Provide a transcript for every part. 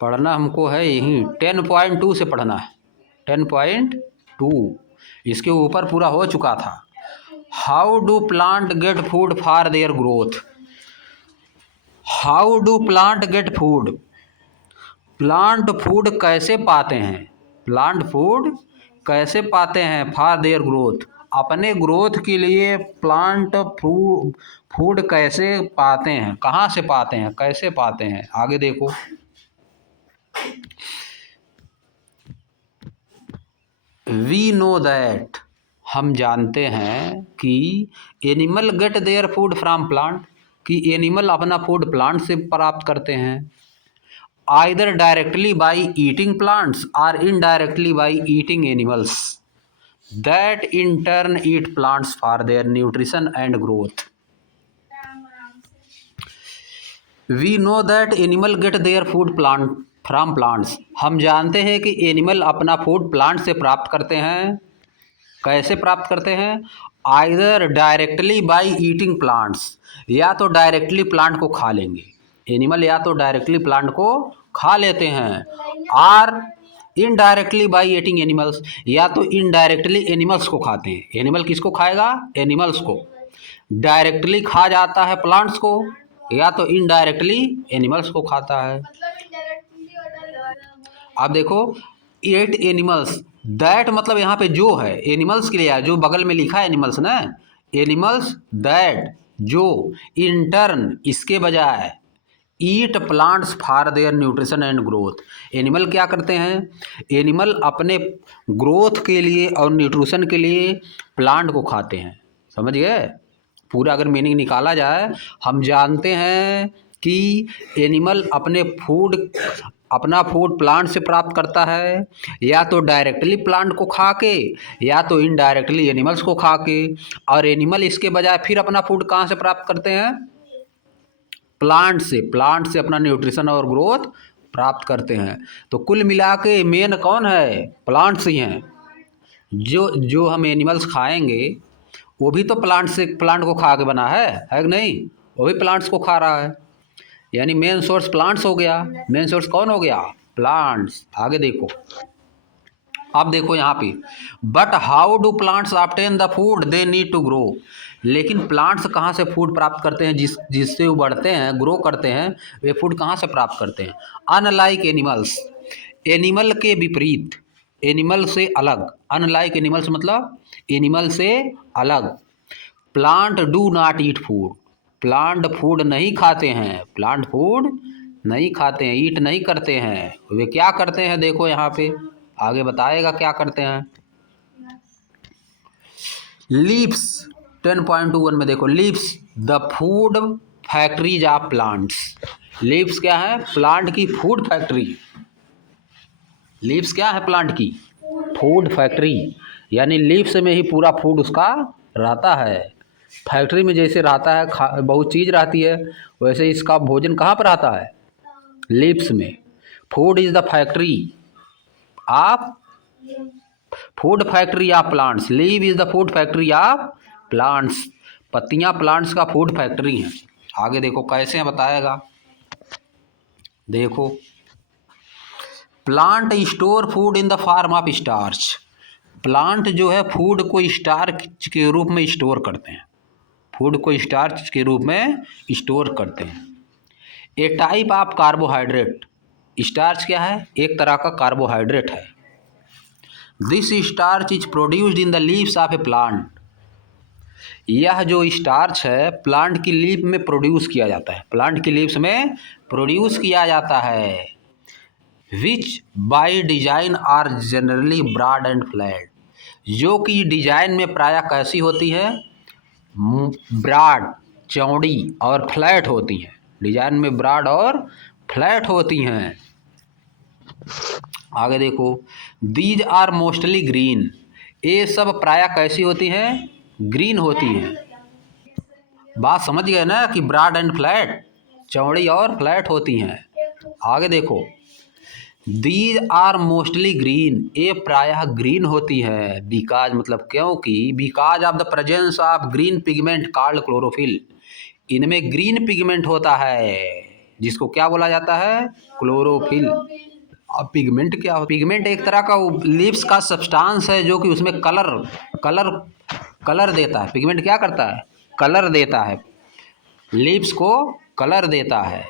पढ़ना हमको है यही 10.2 से पढ़ना है 10.2। इसके ऊपर पूरा हो चुका था। How do plant get food for their growth. How do plant get food, plant food कैसे पाते हैं, प्लांट फूड कैसे पाते हैं फॉर देयर ग्रोथ, अपने ग्रोथ के लिए प्लांट फूड कैसे पाते हैं, कहाँ से पाते हैं, कैसे पाते हैं। आगे देखो, वी नो दैट, हम जानते हैं कि animal get their food from plant, कि एनिमल अपना फूड प्लांट से प्राप्त करते हैं। Either directly by eating plants और indirectly by eating animals that in turn eat plants for their nutrition and growth. We know that animal get their food plant from plants, हम जानते हैं कि animal अपना फूड प्लांट से प्राप्त करते हैं। कैसे प्राप्त करते हैं, either directly by eating plants, या तो डायरेक्टली प्लांट को खा लेंगे एनिमल, या तो डायरेक्टली प्लांट को खा लेते हैं, और इनडायरेक्टली बाई ईटिंग एनिमल्स, या तो इनडायरेक्टली एनिमल्स को खाते हैं। एनिमल किसको खाएगा, एनिमल्स को। डायरेक्टली खा जाता है प्लांट्स को, या तो इनडायरेक्टली एनिमल्स को खाता है। अब देखो, एट एनिमल्स, दैट मतलब यहाँ पे जो है, एनिमल्स के लिए जो बगल में लिखा है एनिमल्स ना, एनिमल्स दैट जो, इंटर्न इसके बजाय, ईट plants for their nutrition and growth, animal क्या करते हैं, एनिमल अपने ग्रोथ के लिए और न्यूट्रिशन के लिए प्लांट को खाते हैं। समझ गए, पूरा अगर मीनिंग निकाला जाए, हम जानते हैं कि एनिमल अपना फूड प्लांट से प्राप्त करता है, या तो डायरेक्टली प्लांट को खा के, या तो इनडायरेक्टली एनिमल्स को खा के, और एनिमल इसके बजाय फिर अपना फूड कहाँ से प्राप्त करते हैं, प्लांट से। प्लांट से अपना न्यूट्रिशन और ग्रोथ प्राप्त करते हैं। तो कुल मिला के मेन कौन है, प्लांट्स ही हैं। जो जो हम एनिमल्स खाएंगे वो भी तो प्लांट को खा के बना है कि नहीं, वो भी प्लांट्स को खा रहा है, यानी मेन सोर्स प्लांट्स हो गया। मेन सोर्स कौन हो गया, प्लांट्स। आगे देखो, अब देखो यहाँ पे, but how do plants obtain the food they need to grow, लेकिन प्लांट्स कहाँ से फूड प्राप्त करते हैं, जिससे वो बढ़ते हैं, ग्रो करते हैं, वे फूड कहाँ से प्राप्त करते हैं। अनलाइक एनिमल्स, एनिमल के विपरीत, एनिमल से अलग, अनलाइक एनिमल्स मतलब एनिमल से अलग। Plant do not eat food, plant food नहीं खाते हैं, प्लांट फूड नहीं खाते हैं, ईट नहीं करते हैं। वे क्या करते हैं, देखो यहाँ पे आगे बताएगा क्या करते हैं। लीव्स 10.21 में देखो, leaves the food factories of plants, leaves क्या है, प्लांट की फूड फैक्ट्री। लीव्स क्या है, प्लांट की फूड फैक्ट्री, यानी लीव्स में ही पूरा फूड उसका रहता है। फैक्ट्री में जैसे रहता है, बहुत चीज़ रहती है, वैसे इसका भोजन कहाँ पर रहता है, लीव्स में। Food is the factory of, food factory of plants, leave is the food factory of plants, पत्तियां प्लांट्स का फूड फैक्ट्री हैं। आगे देखो कैसे बताएगा, देखो, plant store food in the form of starch, plant जो है फूड को स्टार्च के रूप में स्टोर करते हैं, फूड को स्टार्च के रूप में स्टोर करते हैं। ए टाइप ऑफ कार्बोहाइड्रेट, स्टार्च क्या है, एक तरह का कार्बोहाइड्रेट है। This starch is produced in the leaves of A plant, यह जो स्टार्च है प्लांट की लीफ में प्रोड्यूस किया जाता है, प्लांट की लीव्स में प्रोड्यूस किया जाता है। Which by design are generally broad and flat, जो कि डिजाइन में प्रायः कैसी होती है, ब्रॉड चौड़ी और फ्लैट होती हैं, डिजाइन में ब्रॉड और फ्लैट होती हैं। आगे देखो, दीज आर मोस्टली ग्रीन, ये सब प्रायः कैसी होती हैं, ग्रीन होती हैं। बात समझ गए ना कि ब्रॉड एंड फ्लैट, चौड़ी और फ्लैट होती हैं। आगे देखो, दीज आर मोस्टली ग्रीन, ये प्रायः ग्रीन होती है। बिकाज मतलब क्योंकि, because of the presence of green pigment called chlorophyll, इनमें ग्रीन पिगमेंट होता है, जिसको क्या बोला जाता है? क्लोरोफिल। अब पिगमेंट क्या हो? पिगमेंट एक तरह का लीव्स का सब्सटेंस है जो कि उसमें कलर कलर देता है। पिगमेंट क्या करता है? कलर देता है, लीव्स को कलर देता है।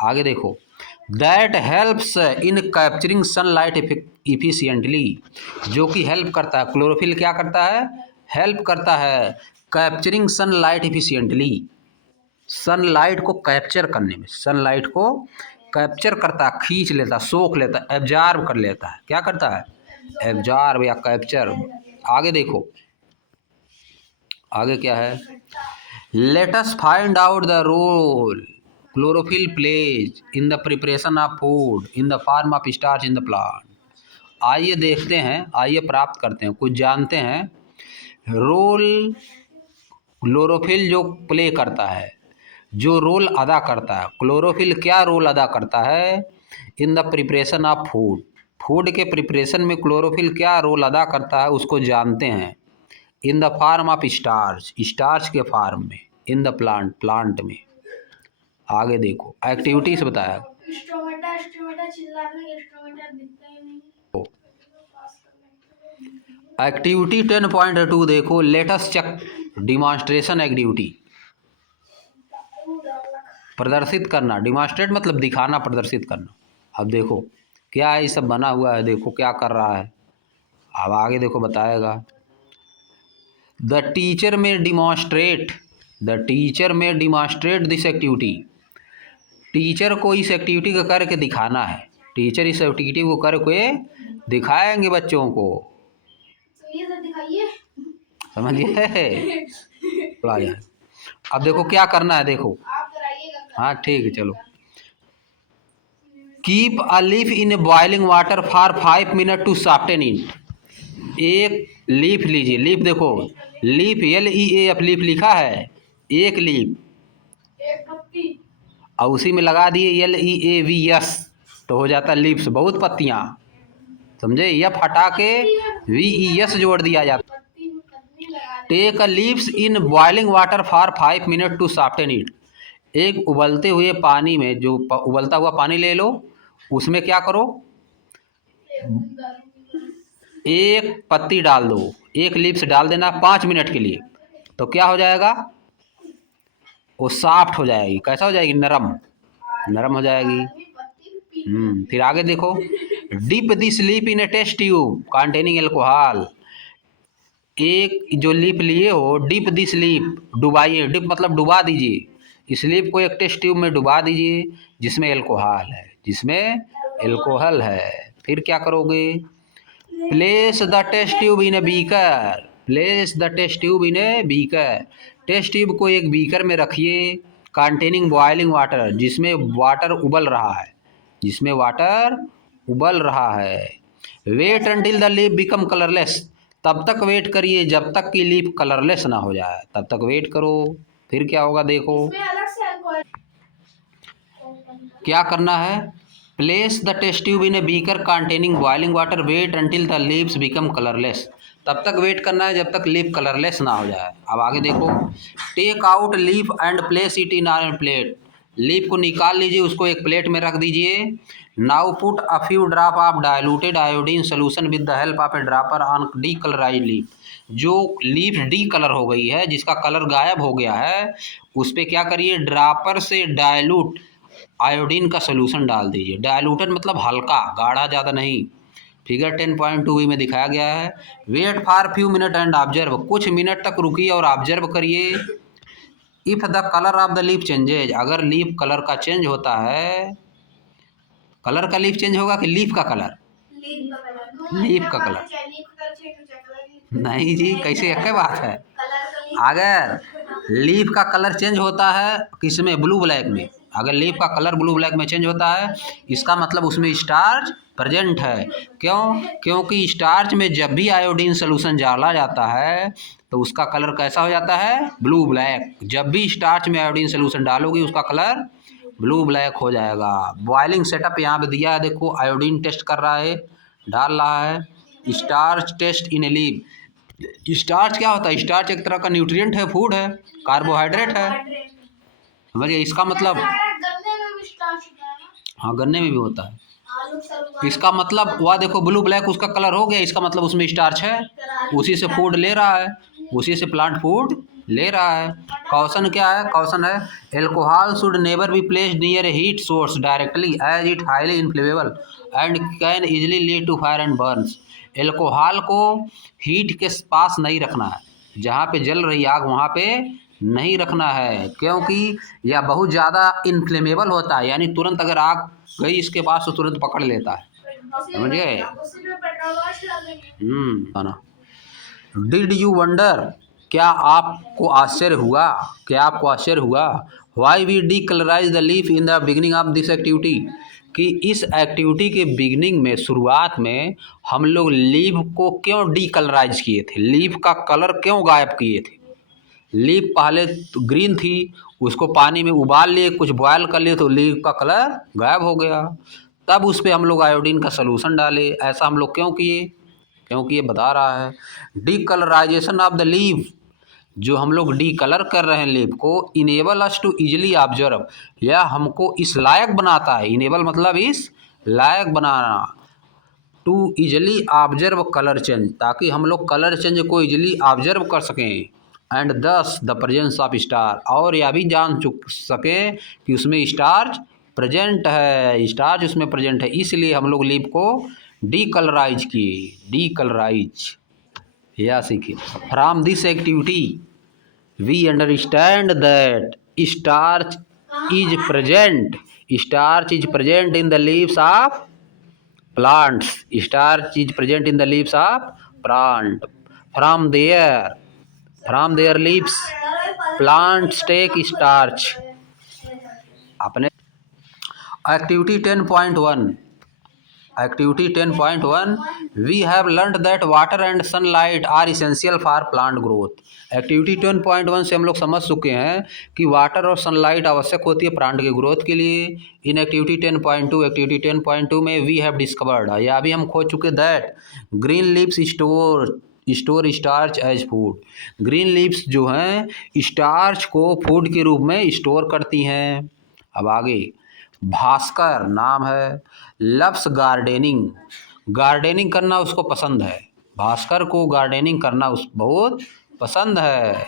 आगे देखो, that helps in capturing sunlight efficiently, जो कि हेल्प करता है। क्लोरोफिल क्या करता है? हेल्प करता है कैप्चरिंग सनलाइट इफिशियंटली, सनलाइट को कैप्चर करने में। सनलाइट को कैप्चर करता है, खींच लेता, सोख लेता, एब्जॉर्ब कर लेता है। क्या करता है? एब्जॉर्ब या कैप्चर। आगे देखो, आगे क्या है? Let us find out the role chlorophyll plays in the preparation of food in the form of starch in the plant. आइए देखते हैं, आइए प्राप्त करते हैं, कुछ जानते हैं रोल क्लोरोफिल जो प्ले करता है, जो रोल अदा करता है। क्लोरोफिल क्या रोल अदा करता है? In the preparation of food, food के प्रिपरेशन में क्लोरोफिल क्या रोल अदा करता है उसको जानते हैं। इन the form of starch, starch के फॉर्म में। इन द प्लांट, प्लांट में। आगे देखो, एक्टिविटीज बताया। एक्टिविटी 10.2 देखो, लेटेस्ट चेक डिमॉन्स्ट्रेशन एक्टिविटी। प्रदर्शित करना, डिमॉन्स्ट्रेट मतलब दिखाना, प्रदर्शित करना। अब देखो क्या है, ये सब बना हुआ है, देखो क्या कर रहा है। अब आगे देखो बताएगा। द टीचर में डिमॉन्स्ट्रेट, द टीचर में डिमॉन्स्ट्रेट दिस एक्टिविटी, टीचर को इस एक्टिविटी को करके दिखाना है। टीचर इस एक्टिविटी को करके दिखाएंगे बच्चों को, समझिए। अब देखो क्या करना है, देखो। हाँ ठीक है, चलो। Keep a leaf in boiling water for 5 minute to soften it. एक लीफ लीजिए, लीफ देखो, लीफ LEAF लीफ लिखा है, एक लीफ, और उसी में लगा दिए LEAVS, तो हो जाता लीव्स, बहुत पत्तियां, समझे। यफ हटा के VES जोड़ दिया जाता। Take a leaves in boiling water for 5 minute to soften it. एक उबलते हुए पानी में, जो उबलता हुआ पानी ले लो, उसमें क्या करो, एक पत्ती डाल दो, एक लीव्स डाल देना 5 मिनट के लिए, तो क्या हो जाएगा? वो सॉफ्ट हो जाएगी। कैसा हो जाएगी? नरम, नरम हो जाएगी। फिर आगे देखो, dip this leaf in a test tube containing alcohol. एक जो लीफ लिए हो, डिप दिस लीफ, डुबाइए, डिप मतलब डुबा दीजिए, इस लीफ को एक टेस्ट ट्यूब में डुबा दीजिए जिसमें एल्कोहल है, जिसमें एल्कोहल है। फिर क्या करोगे? Place the test tube in a beaker, place the test tube in a beaker, test tube को एक बीकर में रखिए, कंटेनिंग बॉइलिंग वाटर, जिसमें वाटर उबल रहा है, जिसमें वाटर उबल रहा है। Wait until the leaf become colourless, तब तक वेट करिए जब तक कि लीफ कलरलेस ना हो जाए, तब तक वेट करो। फिर क्या होगा देखो, क्या करना है? Place the test tube in a beaker containing boiling water, wait until the leaves become colourless, तब तक वेट करना है जब तक लीफ कलरलेस ना हो जाए। अब आगे देखो, take out leaf and place it in iron plate, leaf को निकाल लीजिए, उसको एक प्लेट में रख दीजिए। Now put a few drop of diluted iodine solution with the help of a dropper on decolourised leaf, जो लीफ डी कलर हो गई है, जिसका कलर गायब हो गया है, उस पर क्या करिए, ड्रॉपर से डाइल्यूट आयोडीन का सोल्यूशन डाल दीजिए। डाइल्यूटेड मतलब हल्का, गाढ़ा ज़्यादा नहीं। फिगर 10.2 में दिखाया गया है। Wait for few minute and observe, कुछ मिनट तक रुकिए और ऑब्जर्व करिए। If the colour of the leaf changes, अगर लीफ कलर का चेंज होता है, कलर का लीफ चेंज होगा कि लीफ का कलर? लीफ का कलर नहीं जी, कैसे एक बात है। अगर लीफ का कलर चेंज होता है किसमें? ब्लू ब्लैक में। अगर लीफ का कलर ब्लू ब्लैक में चेंज होता है, इसका मतलब उसमें स्टार्च प्रेजेंट है। क्यों? क्योंकि स्टार्च में जब भी आयोडीन सोल्यूशन डाला जाता है तो उसका कलर कैसा हो जाता है? Blue black. जब भी स्टार्च में आयोडीन सोल्यूशन डालोगी उसका कलर ब्लू ब्लैक हो जाएगा। बॉइलिंग सेटअप यहाँ पे दिया है, देखो आयोडीन टेस्ट कर रहा है, डाल रहा है। Starch test in a leaf, starch क्या होता है? स्टार्च एक तरह का न्यूट्रिएंट है, फूड है, कार्बोहाइड्रेट है, समझिए। इसका मतलब हाँ, गन्ने में भी होता है। इसका मतलब वह देखो ब्लू ब्लैक उसका कलर हो गया, इसका मतलब उसमें स्टार्च है, उसी से फूड ले रहा है, उसी से प्लांट फूड ले रहा है। क्वेश्चन क्या है? क्वेश्चन है alcohol should never be placed near a heat source directly as it highly inflammable and can easily lead to fire and burns. Alcohol को हीट के पास नहीं रखना है, जहाँ पे जल रही आग वहाँ पे नहीं रखना है, क्योंकि यह बहुत ज़्यादा इन्फ्लेमेबल होता है, यानी तुरंत अगर आग गई इसके पास तो तुरंत पकड़ लेता है। समझ गए? आना। डिड यू वंडर, क्या आपको आश्चर्य हुआ? क्या आपको आश्चर्य हुआ? Why we decolourise the leaf in the beginning of this activity, कि इस एक्टिविटी के बिगिनिंग में, शुरुआत में हम लोग लीफ को क्यों डीकलराइज किए थे? लीफ का कलर क्यों गायब किए थे? लीफ पहले तो ग्रीन थी, उसको पानी में उबाल लिए, कुछ बॉयल कर लिए तो लीफ का कलर गायब हो गया। तब उस पर हम लोग आयोडीन का सलूशन डाले। ऐसा हम लोग क्यों किए? क्योंकि ये बता रहा है डीकलराइजेशन ऑफ द लीफ, जो हम लोग डी कलर कर रहे हैं लीफ को, enable us to easily observe, या हमको इस लायक बनाता है। इनेबल मतलब इस लायक बनाना, to easily observe colour change, ताकि हम लोग कलर चेंज को इजिली ऑब्जर्व कर सकें। एंड दस द प्रेजेंस ऑफ स्टार, और यह भी जान सकें कि उसमें स्टार्च प्रेजेंट है, स्टार्च उसमें प्रेजेंट है, इसलिए हम लोग लीफ को डीकलराइज किए। डीकलराइज या सीखिए। From this activity we understand that starch is present, starch is present in the leaves of plants, starch is present in the leaves of plant. From their leaves plants take starch. अपने activity 10.1, activity 10.1 we have learned that water and sunlight are essential for plant growth. Activity 10.1 से हम लोग समझ चुके हैं कि water और sunlight आवश्यक होती है प्लांट के ग्रोथ के लिए। इन एक्टिविटी 10.2, एक्टिविटी 10.2 में वी हैव डिस्कवर्ड, या अभी हम खोज चुके that green leaves store starch as food. Green leaves जो हैं स्टार्च को फूड के रूप में स्टोर करती हैं। अब आगे, भास्कर नाम है, लव्स गार्डनिंग, गार्डनिंग करना उसको पसंद है। भास्कर को गार्डनिंग करना बहुत पसंद है।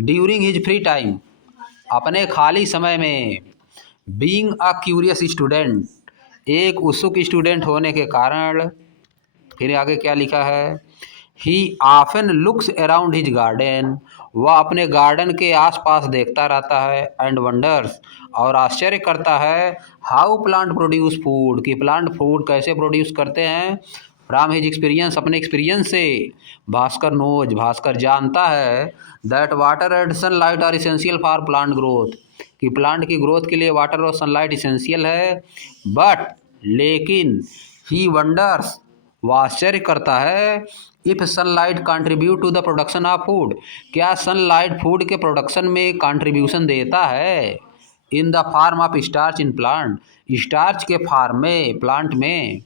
ड्यूरिंग हिज फ्री टाइम, अपने खाली समय में। बीइंग अ क्यूरियस स्टूडेंट, एक उत्सुक स्टूडेंट होने के कारण। फिर आगे क्या लिखा है? ही often looks around his garden, वह अपने गार्डन के आसपास देखता रहता है। एंड वंडर्स, और आश्चर्य करता है, हाउ प्लांट प्रोड्यूस फूड, कि प्लांट फूड कैसे प्रोड्यूस करते हैं। फ्रॉम हिज एक्सपीरियंस, अपने एक्सपीरियंस से। भास्कर नोज, भास्कर जानता है that water and sunlight are essential for plant growth, कि प्लांट की ग्रोथ के लिए वाटर और सनलाइट इसेंशियल है। बट लेकिन ही वंडर्स, वह आश्चर्य करता है, if sunlight contribute to the production of food, क्या सनलाइट फूड के प्रोडक्शन में कंट्रीब्यूशन देता है। In the form of starch in plant, starch के फॉर्म में प्लांट में।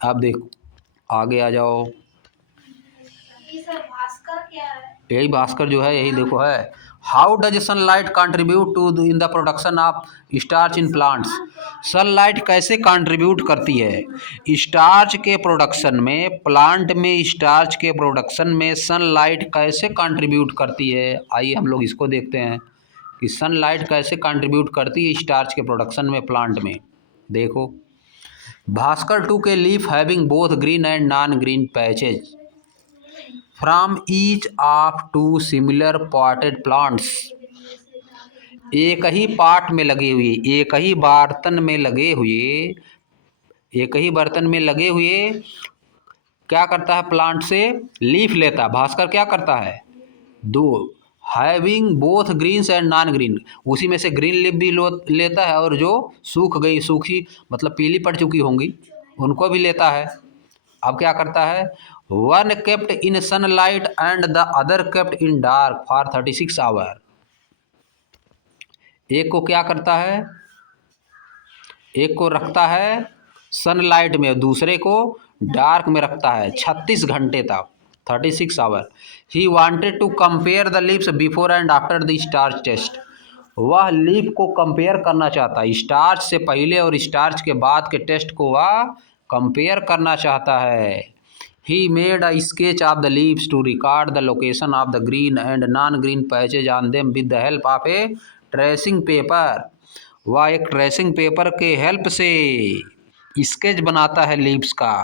अब देखो आगे आ जाओ, यही भास्कर जो है, यही देखो है। How does sunlight contribute to in the production of starch in plants, sunlight कैसे कंट्रीब्यूट करती है स्टार्च के प्रोडक्शन में, प्लांट में स्टार्च के प्रोडक्शन में सनलाइट कैसे कंट्रीब्यूट करती है। आइए हम लोग इसको देखते हैं कि सनलाइट कैसे कंट्रीब्यूट करती है स्टार्च के प्रोडक्शन में प्लांट में। देखो, भास्कर 2 के leaf having both green and non green patches from each of two similar potted plants, एक ही पार्ट में लगे हुए, एक ही बर्तन में लगे हुए, एक ही बर्तन में लगे हुए क्या करता है, प्लांट से लीफ लेता है। भास्कर क्या करता है, दो having both greens and non green, उसी में से ग्रीन लीफ भी लेता है, और जो सूख गई, सूखी मतलब पीली पड़ चुकी होंगी, उनको भी लेता है। अब क्या करता है, one kept in sunlight and the other kept in dark for 36 hour. एक को क्या करता है, एक को रखता है सनलाइट में, दूसरे को डार्क में रखता है 36 घंटे तक, 36 hour. He wanted to compare the leaves before and after the starch test, वह लीफ को कंपेयर करना चाहता है, स्टार्च से पहले और स्टार्च के बाद के टेस्ट को वह कंपेयर करना चाहता है। He made a sketch of the leaves to record the location of the green and non-green patches on them with the help of a tracing paper. वह एक ट्रेसिंग पेपर के हेल्प से sketch बनाता है leaves का,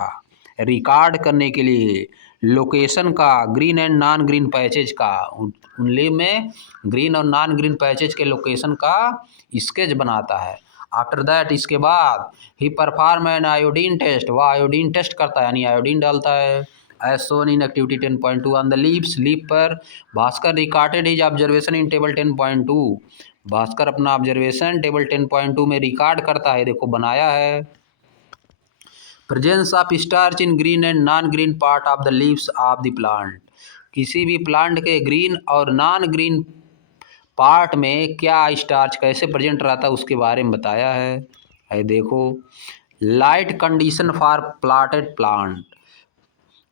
record करने के लिए लोकेशन का, green and non green patches का, उन लीव में ग्रीन और नॉन ग्रीन पैचेज के लोकेशन का स्केच बनाता है। आफ्टर दैट, इसके बाद ही परफॉर्म एन आयोडीन टेस्ट, वह आयोडीन टेस्ट करता है यानी आयोडीन डालता है। As shown in activity 10.2 on the leaves, leaf पर Bhaskar recorded his observation in table 10.2। Bhaskar अपना ऑब्जर्वेशन टेबल 10.2 में रिकॉर्ड करता है, देखो बनाया है। Presence of starch in green and non green part of the leaves of the plant, किसी भी प्लांट के ग्रीन और नॉन ग्रीन पार्ट में क्या स्टार्च कैसे प्रेजेंट रहता है उसके बारे में बताया है। देखो, light condition for planted plant,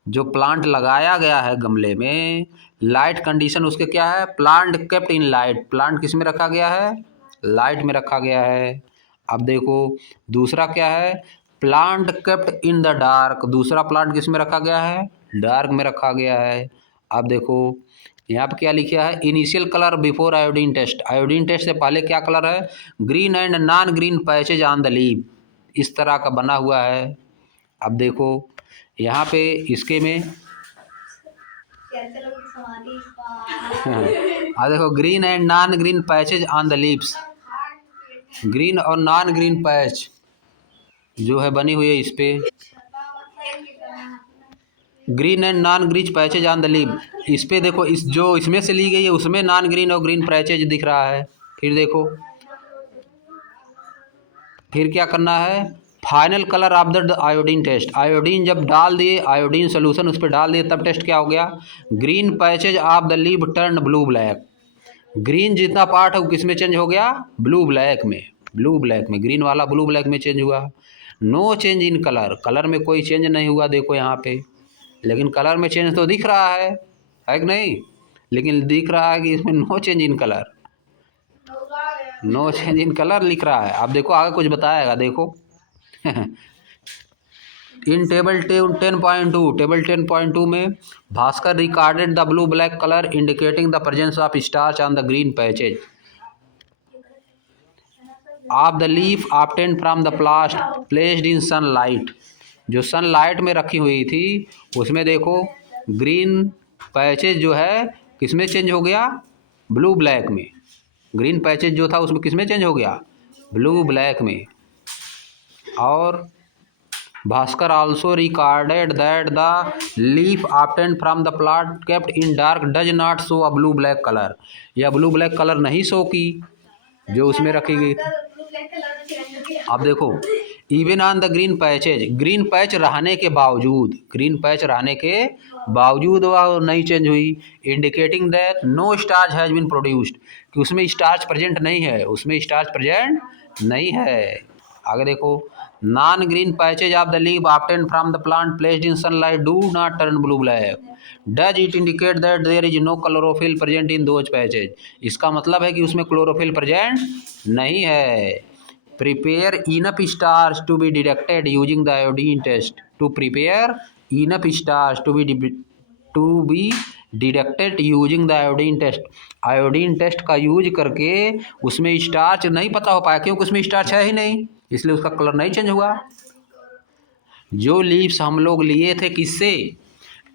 जो प्लांट लगाया गया है गमले में, लाइट कंडीशन उसके क्या है, plant kept in light, plant किस में रखा गया है, लाइट में रखा गया है। अब देखो दूसरा क्या है, plant kept in the dark, दूसरा प्लांट किस में रखा गया है, डार्क में रखा गया है। अब देखो यहाँ पे क्या लिखा है, initial colour before iodine test, iodine test से पहले क्या कलर है, green and non green patches on the leave, इस तरह का बना हुआ है। अब देखो यहाँ पे इसके में अब देखो green and non green patches on the leaves, green और नॉन ग्रीन पैच जो है बनी हुई है इस पे, green and non green patches on the leave, इस पे देखो, इस जो इसमें से ली गई है उसमें नॉन ग्रीन और ग्रीन पैचेज दिख रहा है। फिर देखो फिर क्या करना है, final colour of the iodine test, iodine जब डाल दिए, आयोडीन सोल्यूशन उस पर डाल दिए तब टेस्ट क्या हो गया, green patches of the leave turn blue black, green जितना पार्ट है वो किस में चेंज हो गया, ब्लू ब्लैक में, ब्लू ब्लैक में, ग्रीन वाला ब्लू ब्लैक में चेंज हुआ। No change in colour, colour में कोई चेंज नहीं हुआ देखो यहाँ पे, लेकिन कलर में चेंज तो दिख रहा है कि नहीं, लेकिन दिख रहा है कि इसमें no change in colour, no change in colour लिख रहा है। अब देखो आगे कुछ बताएगा, देखो इन टेबल 10.2, टेबल 10.2 में Bhaskar recorded the blue black colour indicating the presence of starch on the green patches of the leaf obtained from the प्लास्ट placed in sunlight, जो सनलाइट में रखी हुई थी उसमें देखो ग्रीन पैचेज जो है किस में चेंज हो गया, ब्लू ब्लैक में, ग्रीन पैचेज जो था उसमें किस में चेंज हो गया, ब्लू ब्लैक में। और Bhaskar also recorded that the leaf obtained from the plant kept in dark does not show a blue black colour, यह ब्लू ब्लैक कलर नहीं शो की जो उसमें रखी गई थी। अब देखो even on the green patches, green patch रहने के बावजूद, ग्रीन पैच रहने के बावजूद वह नहीं चेंज हुई, indicating that no starch has been produced, कि उसमें स्टार्च प्रेजेंट नहीं है, उसमें स्टार्च प्रेजेंट नहीं है। आगे देखो, non green patches of the leaf obtained from the plant placed in sunlight do not turn blue black, does it indicate that there is no chlorophyll present in those patches, इसका मतलब है कि उसमें chlorophyll present नहीं है। Prepare enough starch to be detected using the iodine test, to prepare enough starch to be detected using the iodine test, iodine test का use करके उसमें स्टार्च नहीं पता हो पाया क्योंकि उसमें स्टार्च है ही नहीं, इसलिए उसका कलर नहीं चेंज हुआ। जो लीव्स हम लोग लिए थे किससे,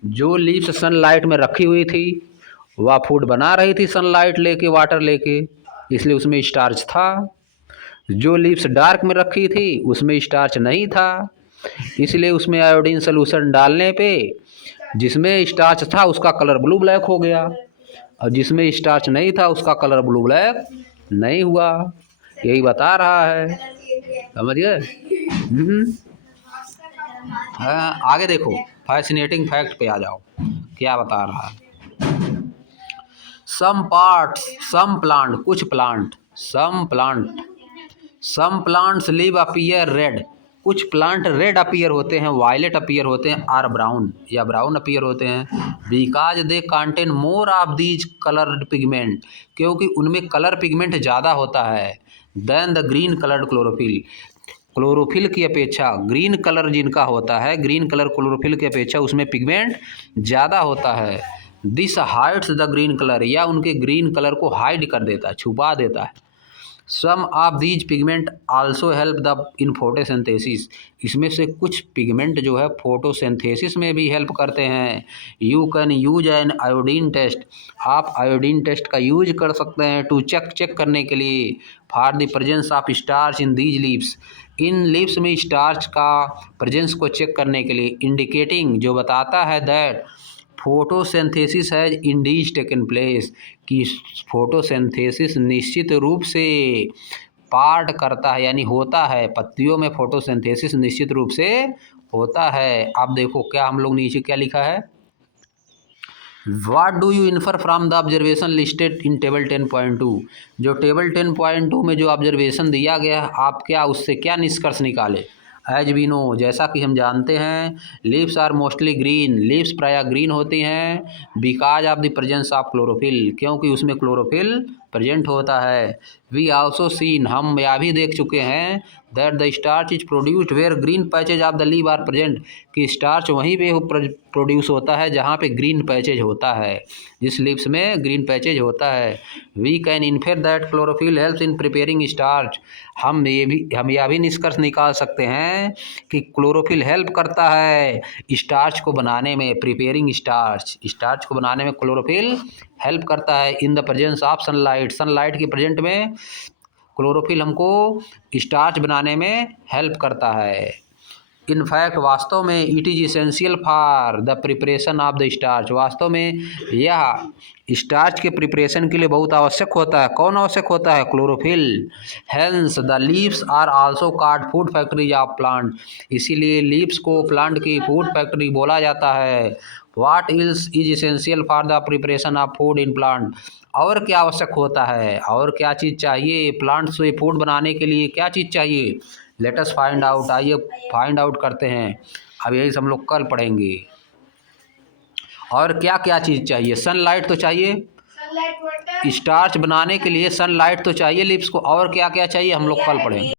जो लीव्स सनलाइट में रखी हुई थी वह फूड बना रही थी सनलाइट लेके, वाटर लेके, इसलिए उसमें स्टार्च था। जो लीव्स डार्क में रखी थी उसमें स्टार्च नहीं था, इसलिए उसमें आयोडीन सोल्यूशन डालने पे जिसमें स्टार्च था उसका कलर ब्लू ब्लैक हो गया, और जिसमें स्टार्च नहीं था उसका कलर ब्लू ब्लैक नहीं हुआ। यही बता रहा है, समझ गए। हाँ, आगे देखो फैसिनेटिंग फैक्ट पे आ जाओ, क्या बता रहा है। सम पार्ट्स, सम प्लांट, कुछ plant, some plants leave appear red, कुछ प्लांट रेड अपीयर होते हैं, वायलेट अपीयर होते हैं, आर ब्राउन या ब्राउन अपीयर होते हैं। Because they contain more of these coloured pigment, क्योंकि उनमें कलर पिगमेंट ज़्यादा होता है than the green coloured chlorophyll. Chlorophyll की अपेक्षा ग्रीन कलर जिनका होता है, ग्रीन कलर क्लोरोफिल की अपेक्षा उसमें पिगमेंट ज़्यादा होता है। This hides the green colour, या उनके ग्रीन कलर को हाइड कर देता है, छुपा देता है। Some of these pigment also help the in photosynthesis, इसमें से कुछ पिगमेंट जो है फोटोसिंथेसिस में भी हेल्प करते हैं। You can use an iodine test, आप आयोडीन टेस्ट का यूज कर सकते हैं टू चेक करने के लिए for the presence of starch in these leaves, इन लीव्स में स्टार्च का प्रेजेंस को चेक करने के लिए, इंडिकेटिंग जो बताता है that photosynthesis has indeed taken place, कि फोटोसिंथेसिस निश्चित रूप से पार्ट करता है यानी होता है, पत्तियों में फोटोसिंथेसिस निश्चित रूप से होता है। आप देखो क्या हम लोग नीचे क्या लिखा है, What do you infer from the observation listed in table 10.2, जो टेबल 10.2 में जो ऑब्जर्वेशन दिया गया है आप क्या उससे क्या निष्कर्ष निकाले। एज वी नो, जैसा कि हम जानते हैं, leaves are mostly green, leaves प्रायः ग्रीन होती हैं because of the presence of chlorophyll, क्योंकि उसमें क्लोरोफिल प्रेजेंट होता है। वी आल्सो सीन, हम यह भी देख चुके हैं that the starch is produced where green patches of the leave are present, कि स्टार्च वहीं पे प्रोड्यूस होता है जहाँ पे ग्रीन पैचेज होता है, जिस लीव्स में ग्रीन पैचेज होता है। We can infer that chlorophyll helps in preparing starch, हम यह भी निष्कर्ष निकाल सकते हैं कि क्लोरोफिल हेल्प करता है स्टार्च को बनाने में, प्रिपेयरिंग स्टार्च, स्टार्च को बनाने में क्लोरोफिल हेल्प करता है। In the presence of sunlight, sunlight के प्रेजेंट में क्लोरोफिल हमको स्टार्च बनाने में हेल्प करता है। इनफैक्ट वास्तव में it is essential for the preparation of the starch, वास्तव में यह स्टार्च के प्रिपरेशन के लिए बहुत आवश्यक होता है। कौन आवश्यक होता है? Chlorophyll. Hence the leaves are also called food factories of plant, इसीलिए लीव्स को प्लांट की फूड फैक्ट्री बोला जाता है। What is essential for the preparation of food in plant, और क्या आवश्यक होता है, और क्या चीज़ चाहिए प्लांट से फूड बनाने के लिए, क्या चीज़ चाहिए? लेट अस फाइंड आउट, आइए फाइंड आउट करते हैं। अब यही हम लोग कल पढ़ेंगे। और क्या क्या चीज़ चाहिए? सनलाइट तो चाहिए, स्टार्च बनाने के लिए सनलाइट तो चाहिए लीव्स को, और क्या क्या चाहिए हम लोग कल पढ़ेंगे।